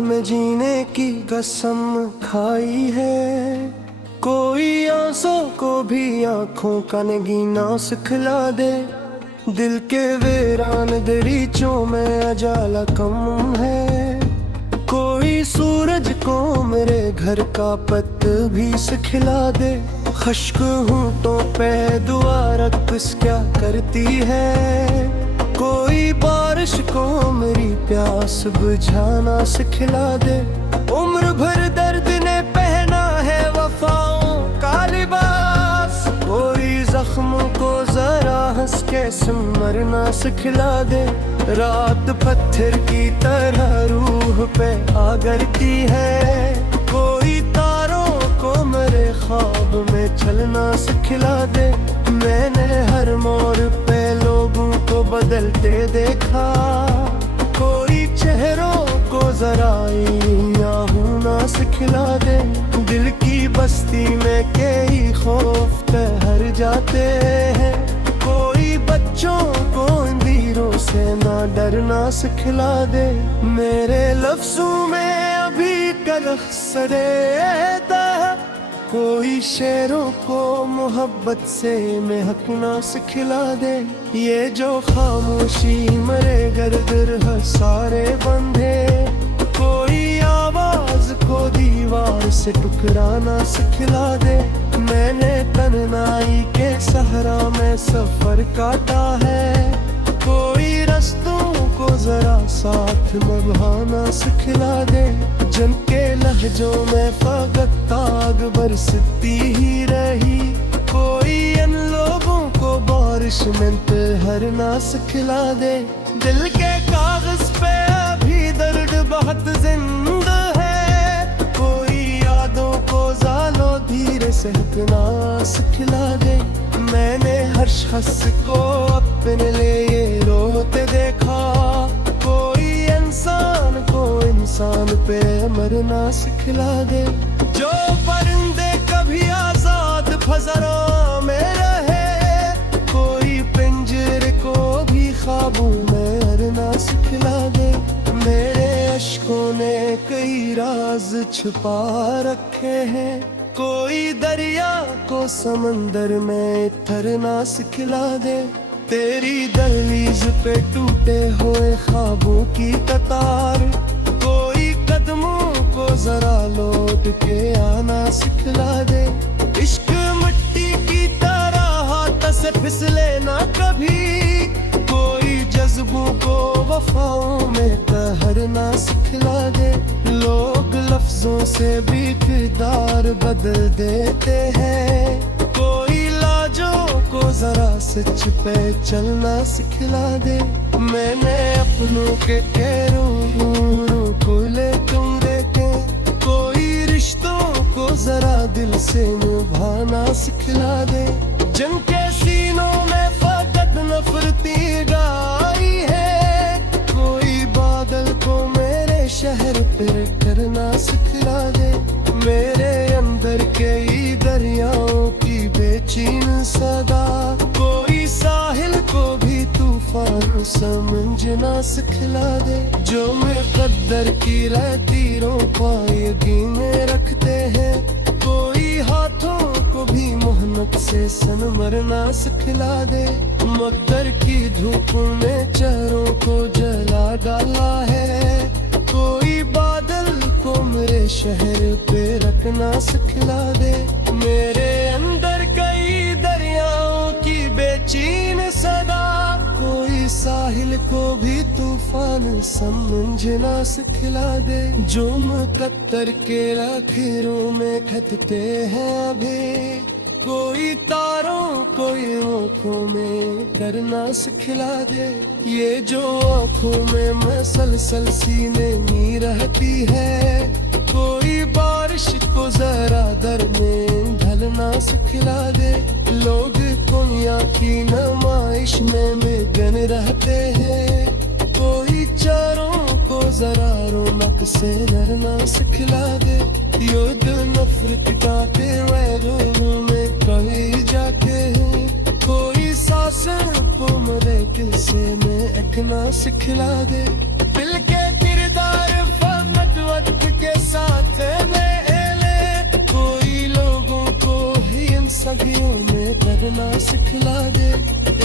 में जीने की कसम खाई है। कोई आंसू को भी आंखों का नगीना सिखला दे। दिल के वीरान दरीचों में अजाला कम है। कोई सूरज को मेरे घर का पत भी सिखला दे। खश्क होंठों पे दुआ रक्स क्या करती है। कोई बारिश को मेरी प्यास बुझाना सिखला दे। उम्र भर दर्द ने पहना है वफाओं का लिबास। कोई जख्म को जरा हंस के संवरना सिखला दे। रात पत्थर की तरह रूह पे आ गिरती है। कोई तारों को मेरे ख्वाब में चलना सिखला दे। मैंने हर मोड़ पे लोगों को बदलते देखा। कोई चेहरों को जरा होना सिखला दे। दिल की बस्ती में कई खौफ ठहर जाते हैं। कोई बच्चों को अंधेरों से ना डरना सिखला दे। मेरे लफ्जों में अभी कलख सरेता है। कोई शेरों को मोहब्बत से महकना सिखला दे। ये जो खामोशी मरे गर्दर सारे बंधे। कोई आवाज को दीवार से टकराना सिखला दे। मैंने तन्हाई के सहरा में सफर काटा है। कोई रस्तों को जरा साथ निभाना सिखला दे। जिनके लहजों में फकत आग बरसती ही रही। कोई इन लोगों को बारिश में ठहरना सिखला दे। दिल के कागज पे अभी दर्द बहुत जिंदा है। कोई यादों को जालो धीरे से हकना सिखला दे। मैंने हर शख्स को अपने लिए रोते देखा। कोई इंसान को इंसान पे मरना सिखला दे। जो परिंदे कभी आजाद फजरों में रहे। कोई पिंजरे को भी ख्वाबों में मरना सिखला दे। मेरे अश्कों ने कई राज छुपा रखे हैं। कोई दरिया को समंदर में तैरना सिखला दे। तेरी दहलीज पे टूटे हुए ख्वाबों की कतार। कोई कदमों को जरा लौट के आना सिखला दे। इश्क मिट्टी की तरह हाथ से फिसले ना कभी। कोई जज्बों को वफाओं में ठहरना सिखला दे। लोग लफ्जों से भी किरदार बदल देते हैं। कोई लाजों को जरा सच पे चलना सिखला दे। मैंने अपनों के रूह को ले तुम देखे। कोई रिश्तों को जरा दिल से निभाना सिखला दे। जिनके सीनों में फकत नफरती गाई है। कोई बादल को मेरे शहर पे करना सिखला दे। मेरे अंदर कई दरियाओं की बेचैन सदा। कोई साहिल को भी तूफान समझना सिखला दे। जो मुकद्दर की लकीरों को यकीन रखते हैं। कोई हाथों को भी मेहनत से सनमरना सिखला दे। मकदर की धूप में चेहरों को जला डाला है। कोई बादल को मेरे शहर पे रखना सिखला दे। मेरे अंदर कई दरियाओं की बेचैन सदा। कोई साहिल को भी तूफान समझना सिखला दे। जो मुकद्दर के आखिरों में खतते हैं अभी। कोई तारों कोई आँखों में डरना सिखला दे। ये जो आँखों में मसलसल सीने में रहती है। कोई बारिश को जरा दर में ढलना सिखला दे। लोग दुनिया की नुमाइश में मगन रहते हैं। कोई चारों को जरा रौनक से डरना सिखला दे। युद्ध नफरत का तेरे में कहीं जाके। कोई सांसों को मेरे किस्से में रखना सिखला दे। दिल के किरदार फहमत के साथ मेले, कोई लोगों को ही इन सदियों में करना सिखला दे।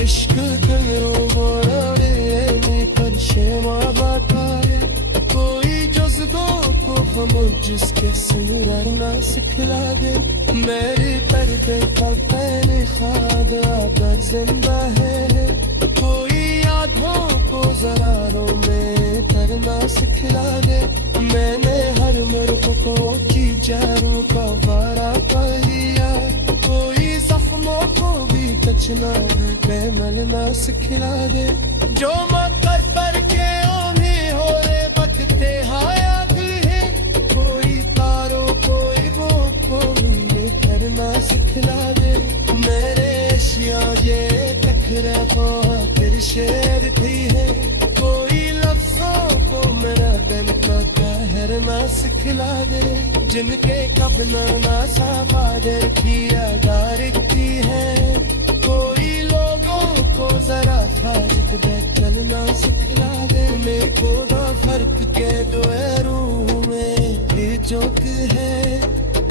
इश्क करो मोरे पर शेमा बाका है, कोई जज्बों को हम जिसके सुनना सिखला दे। मेरे पर्दे का पहले ख्वाब आधा जिंदा है, कोई यादों को जरारों में करना सिखला दे। मैंने हर मुर्ख को की जारों का वारा कर लिया, कोई जख्मों को भी कचना पे मलना सिखला दे। जो मकर पर के ओमी हो रे बकते हायात है, कोई तारों कोई वो कोई करना सिखला दे। मेरे एशिया ये टकरा फिर शेर भी है, कोई लफ्जों को मेरा गम का कहरना सिखला दे। जिनके कबना ना साबादर की आदार की है, कोई लोगों को जरा फारिग दे चलना सिखला दे। मेरे को ना फर्क के दो रूह में भी चौक है,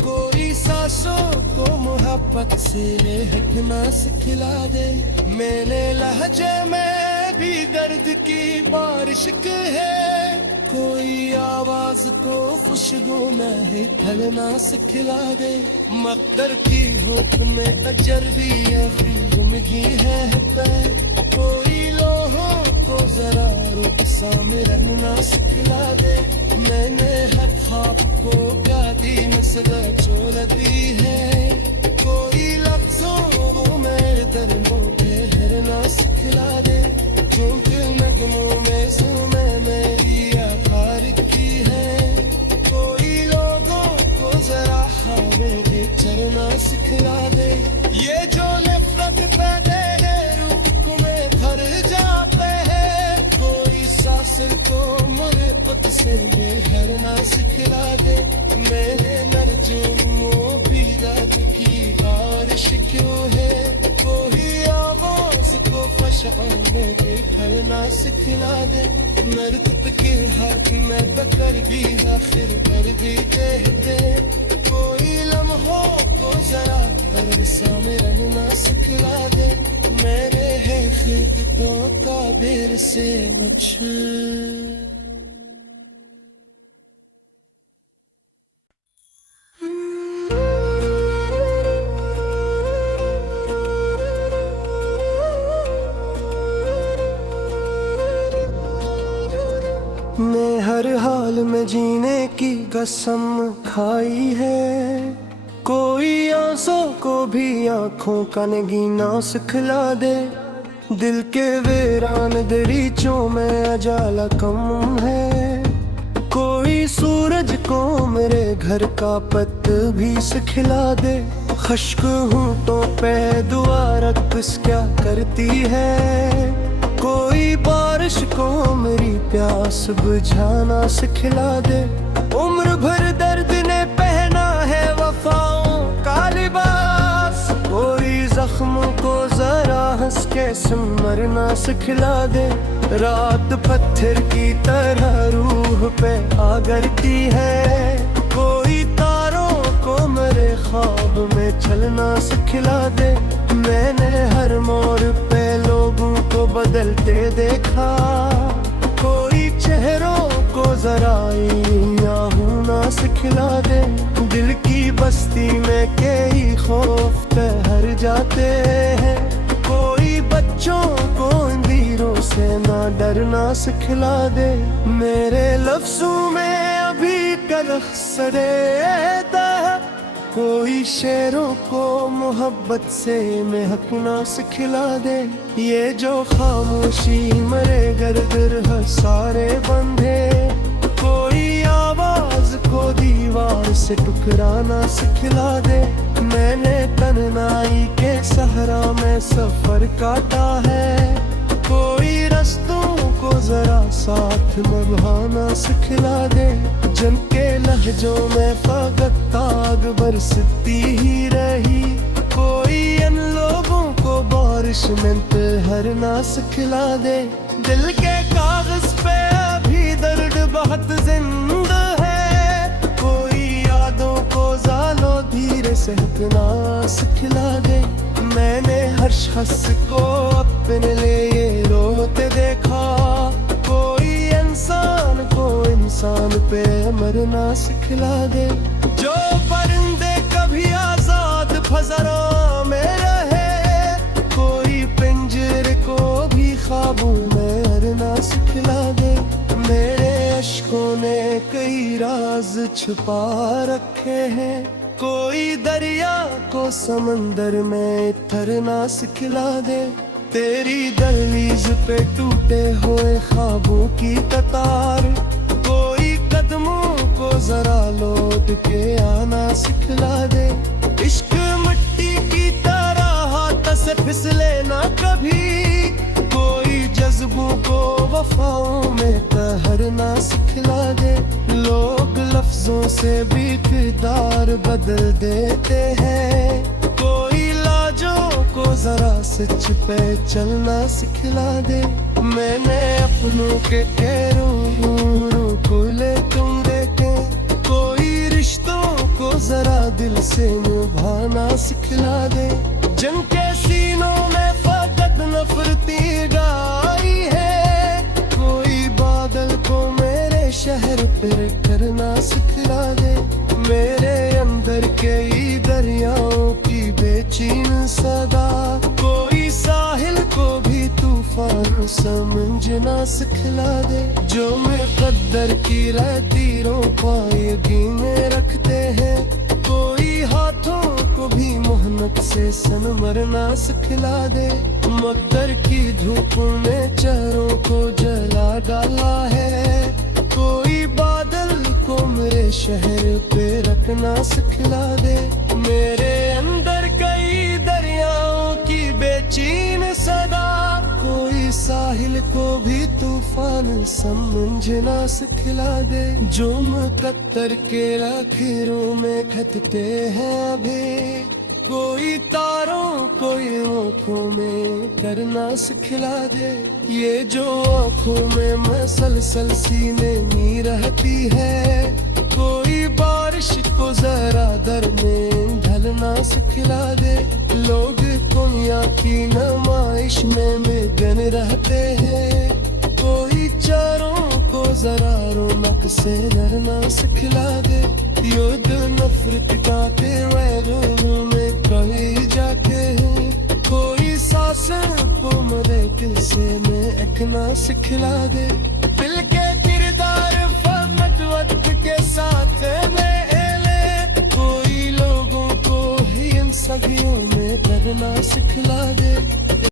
कोई सांसों को मोहब्बत से लेहकना सिखला दे। मेरे लहजे में भी दर्द की बारिश है, कोई आवाज को खुशबू में ही ढलना सिखला दे। मकदर की हुक्म में तजर्बी जिंदगी है पर, कोई लोहों को जरा रुख सामने रहना सिखला दे। मैंने हर ख्वाब को प्यादी मसला चोलती है, कोई लफ्जों में दर्दों पे हरना सिखला दे। क्योंकि नगमों में सुने मेरी आकार की है, कोई लोगों को जरा हमें भी चलना सिखला दे। ये जो नफरत पैदे रूह में भर जाते हैं, कोई सासर को मुरक़त से बेहरना सिखला दे। मेरे नरजुमों भी रात की बारिश क्यों है, कोई आवाज को फशां में बिखरना सिखला दे। नरकत के हाथ में बकर भी आखिर कर भी कहते, कोई लम्हों को जरा बरसा में रहना सिखला दे। मेरे है खिदमतों का बेर से मच्छर। मैं हर हाल में जीने की कसम खाई है, कोई आंसू को भी आंखों का नगीना सिखला दे। दिल के वीरान दरीचों में अजाला कम है, कोई सूरज को मेरे घर का पत भी सिखला दे। खश्क होंठों पे दुआ रक्स क्या करती है, कोई बारिश को मेरी प्यास बुझाना सिखला दे। उम्र भर दर्द ने पहना है वफाओं का लिबास, कोई जख्मों को जरा हंस के संवरना सिखला दे। रात पत्थर की तरह रूह पे आ गिरती है, कोई तारों को मेरे ख्वाब में चलना सिखला दे। मैंने हर मोड़ पे लोगों को बदलते देखा, कोई चेहरों को जरा होना सिखला दे। दिल की बस्ती में कई खौफ ठहर जाते हैं, कोई बच्चों को अंधेरों से ना डरना सिखला दे। मेरे लफ्जों में अभी कलख सरेता है, कोई शेरों को मोहब्बत से महकना सिखला दे। ये जो खामोशी मरे गर्दर सारे बंधे, कोई आवाज को दीवार से टुकराना सिखला दे। मैंने तन्हाई के सहरा में सफर काटा है, कोई रस्तों को जरा साथ निभाना सिखला दे। जन के लहजों में फकत आग बरसती ही रही, कोई इन लोगों को बारिश में ठहरना सिखला दे। दिल के कागज पे अभी दर्द बहुत जिंदा है, सहकना सिखला दे। मैंने हर शख्स को अपने लिए रोते देखा, कोई इंसान को इंसान पे मरना सिखला दे। जो परिंदे कभी आजाद फज़ा में रहे, कोई पिंजरे को भी ख्वाबों में अरना सिखला दे। मेरे अश्कों ने कई राज छुपा रखे हैं, कोई दरिया को समंदर में तैरना सिखला दे। तेरी दहलीज पे टूटे हुए ख्वाबों की कतार, कोई कदमों को जरा लौट के आना सिखला दे। इश्क मिट्टी की तरह हाथ से फिसले ना कभी, कोई जज्बों को वफाओं में ठहरना सिखला दे। लोग लफ्जों से भी किरदार बदल देते हैं, कोई लाजों को जरा सच पे चलना सिखला दे। मैंने अपनों के रूह को ले तुम देखे, कोई रिश्तों को जरा दिल से निभाना सिखला दे। जंग के सीनों में फकत नफरती गाई है, कोई बादल को मेरे शहर पे करना सिखला दे। मेरे अंदर कई दरियाओं की बेचैन सदा, कोई साहिल को भी तूफान समझना सिखला दे। जो मुक़द्दर की लकीरों पायगी में रखते हैं, कोई हाथों को भी मेहनत से सनमरना सिखला दे। मकदर की धूप ने चेहरों को जला डाला है, कोई बादल को मेरे शहर पे रखना सिखला दे। मेरे अंदर कई दरियाओं की बेचैन सदा, कोई साहिल को भी तूफान समझना सिखला दे। जो मुक़द्दर के आखिरों में खतते हैं अभी, कोई तारों कोई आँखों में करना सिखला दे। ये जो आँखों में मसलसल सीने में रहती है, कोई बारिश को जरा दर में ढलना सिखला दे। लोग दुनिया की नुमाइश में मगन रहते हैं, कोई चारों को जरा रौनक से डरना सिखला दे। युद्ध नफरत का तेरे में कहीं जाके, कोई सांसें को मरे किसे में रखना सिखला दे। दिल के किरदार फहमत वक्त के साथ में ले, कोई लोगों को ही इन सदियों में करना सिखला दे।